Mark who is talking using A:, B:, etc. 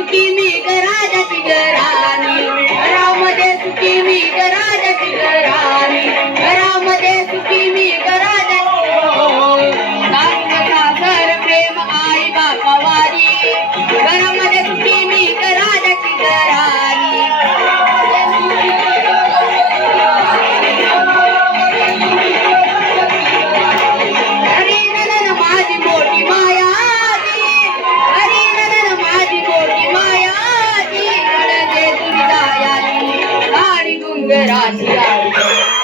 A: सुटी में गराजा की Liberati, Liberati.